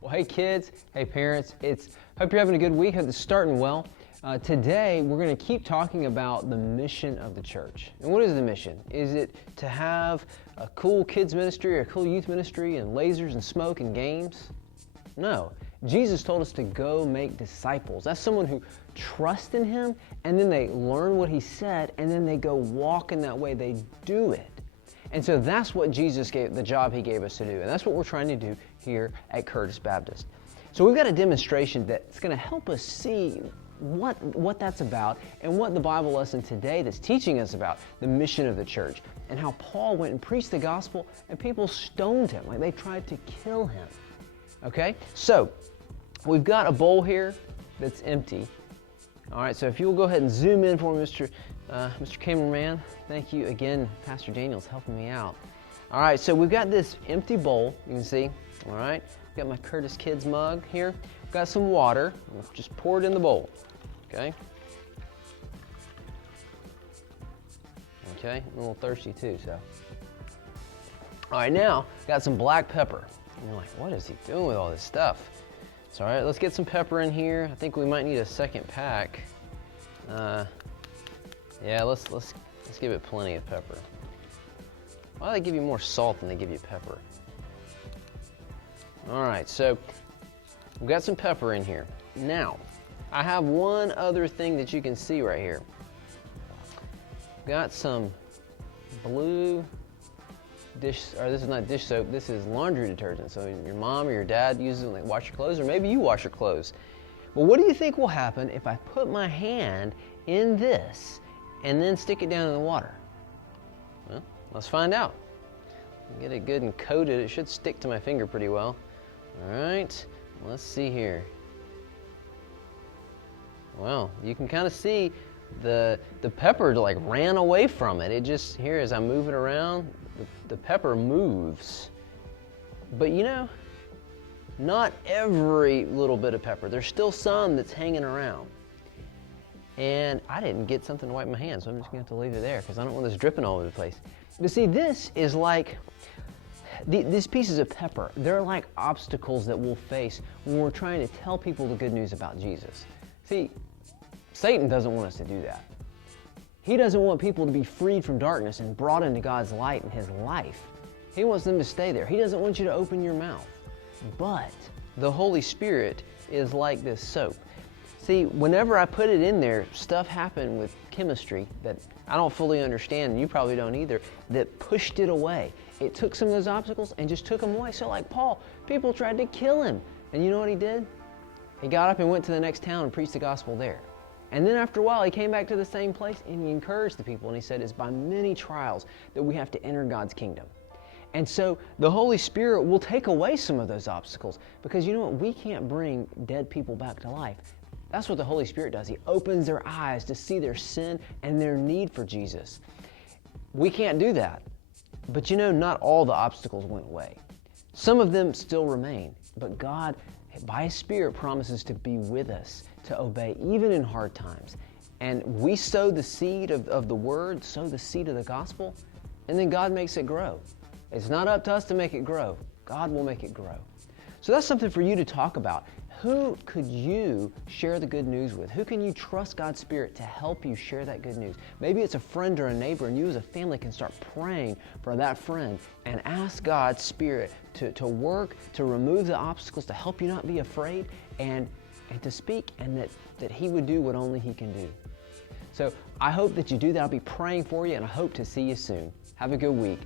Well, hey kids, hey parents, hope you're having a good week, hope it's starting well. Today, we're going to keep talking about the mission of the church. And what is the mission? Is it to have a cool kids ministry or a cool youth ministry and lasers and smoke and games? No. Jesus told us to go make disciples. That's someone who trusts in Him, and then they learn what He said, and then they go walk in that way. They do it. And so that's what Jesus gave, the job He gave us to do. And that's what we're trying to do here at Curtis Baptist. So we've got a demonstration that's going to help us see what that's about and what the Bible lesson today that's teaching us about the mission of the church and how Paul went and preached the gospel and people stoned him, like they tried to kill him. Okay? So we've got a bowl here that's empty. All right, so if you'll go ahead and zoom in for me, Mr. Cameraman. Thank you again. Pastor Daniel's helping me out. All right, so we've got this empty bowl, you can see. All right, I've got my Curtis Kids mug here. I've got some water. We'll just pour it in the bowl. Okay. Okay, I'm a little thirsty too, so. All right, now, got some black pepper. And you're like, what is he doing with all this stuff? So, all right, let's get some pepper in here. I think we might need a second pack. Yeah, let's give it plenty of pepper. Why do they give you more salt than they give you pepper? All right, so we've got some pepper in here. Now, I have one other thing that you can see right here. Got some blue dish, or this is not dish soap, this is laundry detergent. So your mom or your dad uses it to wash your clothes, or maybe you wash your clothes. But what do you think will happen if I put my hand in this and then stick it down in the water? Well, let's find out. Get it good and coated. It should stick to my finger pretty well. All right, let's see here. Well, you can kind of see the pepper like ran away from it. It just, here as I move it around, the pepper moves. But you know, not every little bit of pepper. There's still some that's hanging around. And I didn't get something to wipe my hands, so I'm just gonna have to leave it there because I don't want this dripping all over the place. But see, this is like, these pieces of pepper, they're like obstacles that we'll face when we're trying to tell people the good news about Jesus. See, Satan doesn't want us to do that. He doesn't want people to be freed from darkness and brought into God's light in His life. He wants them to stay there. He doesn't want you to open your mouth. But the Holy Spirit is like this soap. See, whenever I put it in there, stuff happened with chemistry that I don't fully understand, and you probably don't either, that pushed it away. It took some of those obstacles and just took them away. So like Paul, people tried to kill him. And you know what he did? He got up and went to the next town and preached the gospel there. And then after a while, he came back to the same place and he encouraged the people. And he said, it's by many trials that we have to enter God's kingdom. And so the Holy Spirit will take away some of those obstacles because you know what? We can't bring dead people back to life. That's what the Holy Spirit does. He opens their eyes to see their sin and their need for Jesus. We can't do that. But you know, not all the obstacles went away. Some of them still remain. But God, by His Spirit, promises to be with us, to obey even in hard times. And we sow the seed of the Word, sow the seed of the gospel, and then God makes it grow. It's not up to us to make it grow. God will make it grow. So that's something for you to talk about. Who could you share the good news with? Who can you trust God's Spirit to help you share that good news? Maybe it's a friend or a neighbor, and you as a family can start praying for that friend and ask God's Spirit to work, to remove the obstacles, to help you not be afraid, and to speak, and that He would do what only He can do. So I hope that you do that. I'll be praying for you, and I hope to see you soon. Have a good week.